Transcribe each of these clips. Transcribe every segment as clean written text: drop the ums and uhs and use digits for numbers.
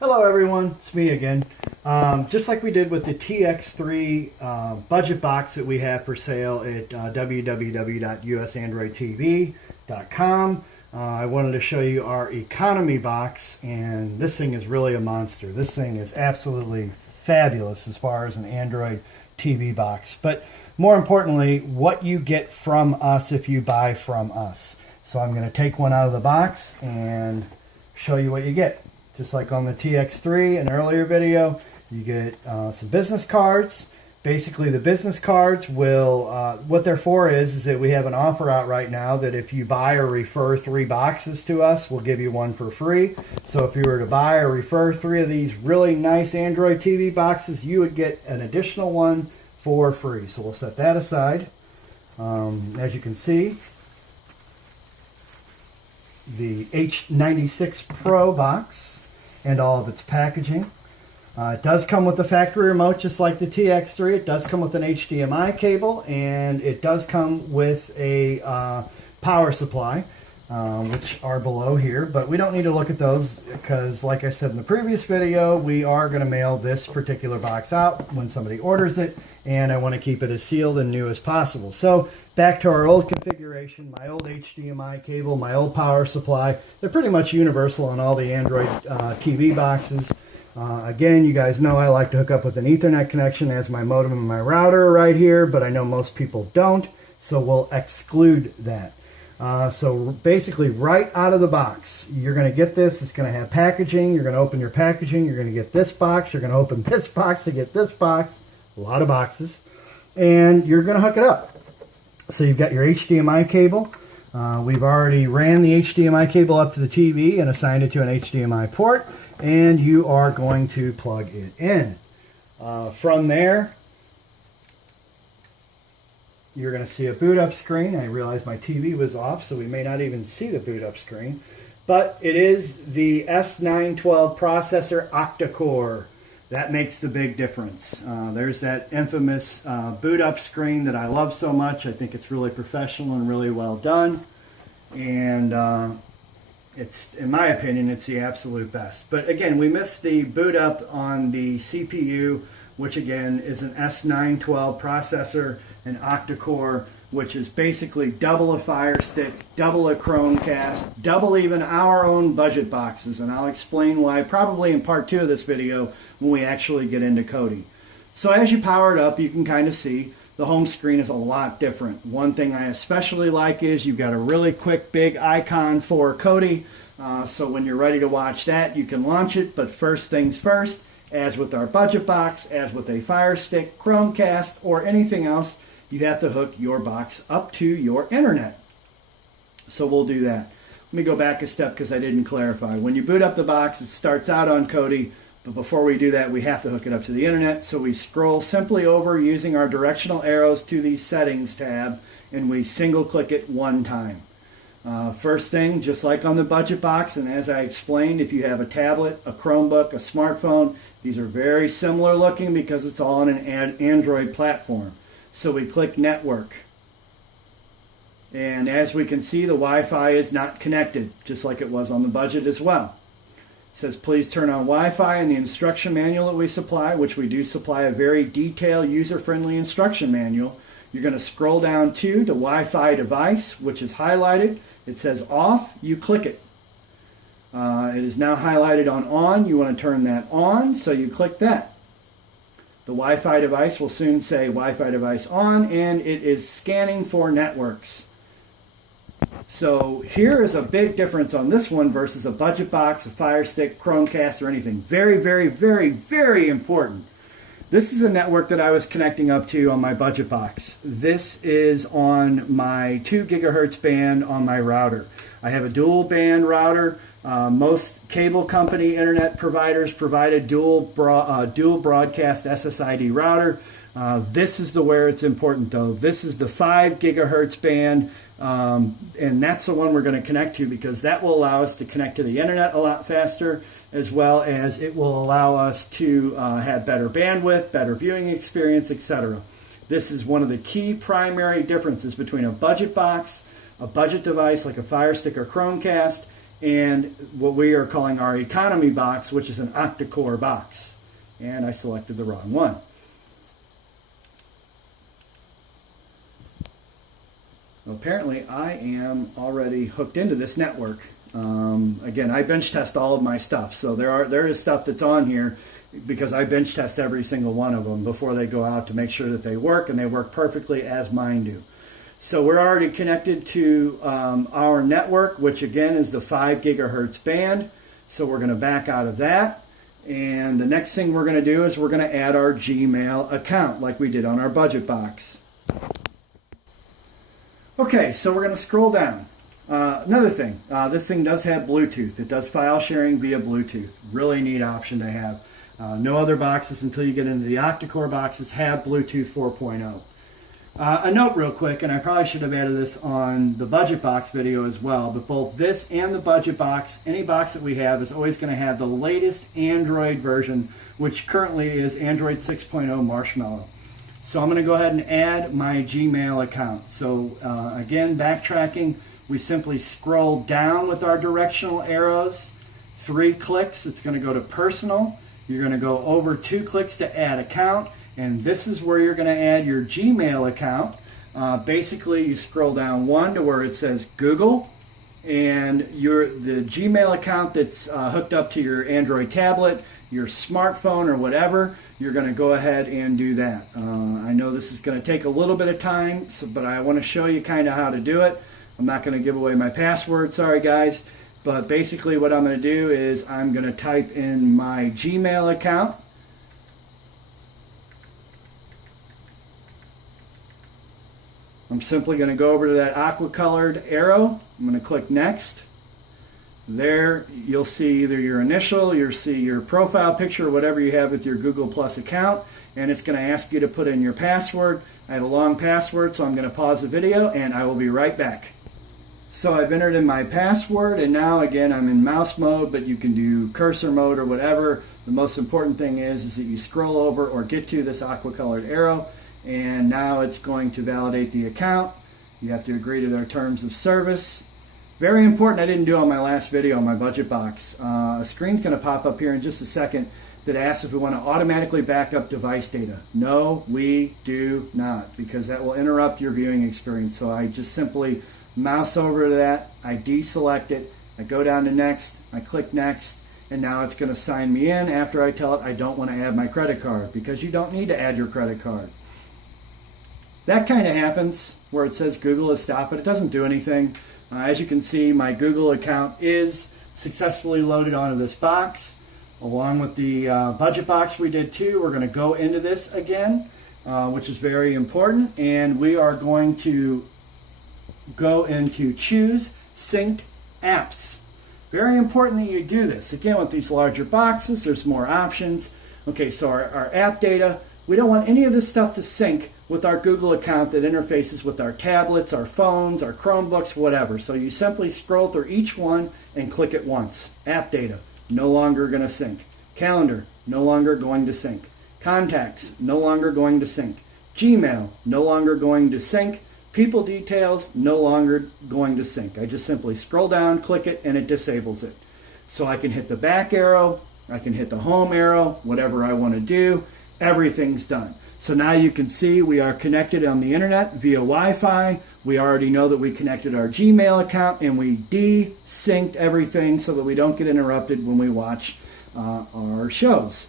Hello everyone, it's me again. Just like we did with the TX3 budget box that we have for sale at www.usandroidtv.com, I wanted to show you our economy box, and this thing is really a monster. This thing is absolutely fabulous as far as an Android TV box, but more importantly, what you get from us if you buy from us. So I'm going to take one out of the box and show you what you get. Just like on the TX3, an earlier video, you get some business cards. Basically, the business cards will, what they're for is that we have an offer out right now that if you buy or refer 3 boxes to us, we'll give you one for free. So if you were to buy or refer 3 of these really nice Android TV boxes, you would get an additional one for free. So we'll set that aside. As you can see, the H96 Pro box and all of its packaging. It does come with the factory remote just like the TX3. It does come with an HDMI cable, and it does come with a power supply, which are below here, but we don't need to look at those because, like I said in the previous video, we are going to mail this particular box out when somebody orders it, and I want to keep it as sealed and new as possible. So back to our old configuration, my old HDMI cable, my old power supply. They're pretty much universal on all the Android TV boxes. Again, you guys know I like to hook up with an Ethernet connection as my modem and my router right here, but I know most people don't, so we'll exclude that. So basically, right out of the box, you're going to get this. It's going to have packaging. You're going to open your packaging. You're going to get this box. You're going to open this box to get this box. A lot of boxes. And you're going to hook it up. So you've got your HDMI cable. We've already ran the HDMI cable up to the TV and assigned it to an HDMI port. And you are going to plug it in. From there, you're going to see a boot up screen. I realized my TV was off, so we may not even see the boot up screen. But it is the S912 processor Octacore. That makes the big difference. There's that infamous boot up screen that I love so much. I think it's really professional and really well done. And it's, in my opinion, it's the absolute best. But again, we missed the boot up on the CPU, which again is an S912 processor, an octa-core, which is basically double a Fire Stick, double a Chromecast, double even our own budget boxes. And I'll explain why probably in part 2 of this video when we actually get into Kodi. So as you power it up, you can kind of see the home screen is a lot different. One thing I especially like is you've got a really quick big icon for Kodi. So when you're ready to watch that, you can launch it. But first things first, as with our budget box, as with a Fire Stick, Chromecast, or anything else, you have to hook your box up to your internet. So we'll do that. Let me go back a step because I didn't clarify. When you boot up the box, it starts out on Kodi, but before we do that, we have to hook it up to the internet. So we scroll simply over using our directional arrows to the Settings tab, and we single click it one time. First thing, just like on the budget box, and as I explained, if you have a tablet, a Chromebook, a smartphone, these are very similar looking because it's all on an Android platform. So we click Network. And as we can see, the Wi-Fi is not connected, just like it was on the budget as well. It says please turn on Wi-Fi in the instruction manual that we supply, which we do supply a very detailed, user-friendly instruction manual. You're going to scroll down to the Wi-Fi device, which is highlighted. It says off. You click it. It is now highlighted on. You want to turn that on, so you click that. The Wi-Fi device will soon say Wi-Fi device on, and it is scanning for networks. So here is a big difference on this one versus a budget box, a Fire Stick, Chromecast, or anything. Very, very, very, very important. This is a network that I was connecting up to on my budget box. This is on my 2 gigahertz band on my router. I have a dual band router. Most cable company internet providers provide a dual broadcast SSID router. This is where it's important though. This is the 5 gigahertz band, and that's the one we're going to connect to because that will allow us to connect to the internet a lot faster, as well as it will allow us to have better bandwidth, better viewing experience, etc. This is one of the key primary differences between a budget box, a budget device like a Fire Stick or Chromecast, and what we are calling our economy box, which is an octa-core box. And I selected the wrong one. Well, apparently I am already hooked into this network. Again, I bench test all of my stuff, so there is stuff that's on here because I bench test every single one of them before they go out to make sure that they work, and they work perfectly as mine do. So we're already connected to our network, which again is the 5 gigahertz band. So we're going to back out of that. And the next thing we're going to do is we're going to add our Gmail account like we did on our budget box. Okay, so we're going to scroll down. Another thing, this thing does have Bluetooth. It does file sharing via Bluetooth. Really neat option to have. No other boxes until you get into the octa-core boxes have Bluetooth 4.0. A note real quick, and I probably should have added this on the budget box video as well, but both this and the budget box, any box that we have is always going to have the latest Android version, which currently is Android 6.0 Marshmallow. So I'm going to go ahead and add my Gmail account. So again, backtracking, we simply scroll down with our directional arrows, 3 clicks, it's going to go to personal. You're going to go over 2 clicks to add account, and this is where you're going to add your Gmail account. Basically, you scroll down 1 to where it says Google, and the Gmail account that's hooked up to your Android tablet, your smartphone, or whatever, you're going to go ahead and do that. I know this is going to take a little bit of time, but I want to show you kind of how to do it. I'm not going to give away my password, sorry guys, but basically what I'm going to do is I'm going to type in my Gmail account. I'm simply going to go over to that aqua-colored arrow. I'm going to click Next. There you'll see either your initial, you'll see your profile picture, or whatever you have with your Google Plus account, and it's going to ask you to put in your password. I have a long password, so I'm going to pause the video and I will be right back. So I've entered in my password, and now again I'm in mouse mode, but you can do cursor mode or whatever. The most important thing is that you scroll over or get to this aqua-colored arrow, and now it's going to validate the account. You have to agree to their terms of service. Very important, I didn't do on my last video on my budget box. A screen's going to pop up here in just a second that asks if we want to automatically back up device data. No, we do not, because that will interrupt your viewing experience. So I just simply mouse over to that, I deselect it, I go down to Next, I click Next, and now it's going to sign me in after I tell it I don't want to add my credit card, because you don't need to add your credit card. That kind of happens where it says Google has stopped, but it doesn't do anything. As you can see, my Google account is successfully loaded onto this box. Along with the budget box we did too, we're going to go into this again, which is very important, and we are going to go into Choose Synced Apps. Very important that you do this. Again, with these larger boxes, there's more options. Okay, so our app data, we don't want any of this stuff to sync with our Google account that interfaces with our tablets, our phones, our Chromebooks, whatever. So you simply scroll through each one and click it once. App data, no longer going to sync. Calendar, no longer going to sync. Contacts, no longer going to sync. Gmail, no longer going to sync. People details, no longer going to sync. I just simply scroll down, click it, and it disables it. So I can hit the back arrow, I can hit the home arrow, whatever I want to do, everything's done. So now you can see we are connected on the internet via Wi-Fi. We already know that we connected our Gmail account, and we desynced everything so that we don't get interrupted when we watch our shows.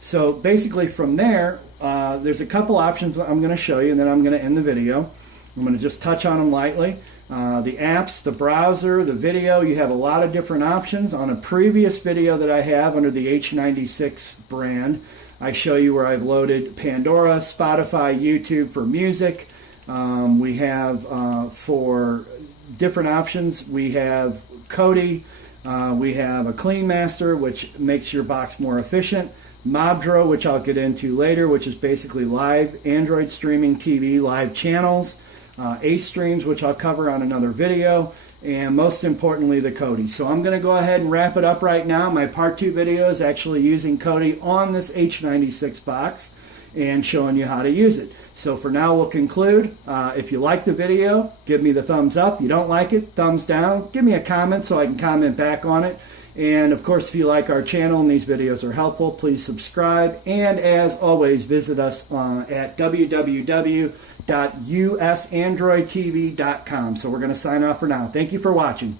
So basically from there, there's a couple options I'm going to show you, and then I'm going to end the video. I'm going to just touch on them lightly. The apps, the browser, the video, you have a lot of different options. On a previous video that I have under the H96 brand, I show you where I've loaded Pandora, Spotify, YouTube for music. We have for different options, we have Kodi, we have a Clean Master, which makes your box more efficient. Mobdro, which I'll get into later, which is basically live Android streaming TV, live channels. Ace Streams, which I'll cover on another video, and most importantly, the Kodi. So I'm going to go ahead and wrap it up right now. My part 2 video is actually using Kodi on this H96 box, and showing you how to use it. So for now, we'll conclude. If you like the video, give me the thumbs up. You don't like it, thumbs down. Give me a comment so I can comment back on it. And of course, if you like our channel and these videos are helpful, please subscribe. And as always, visit us at www.usandroidtv.com. So we're going to sign off for now. Thank you for watching.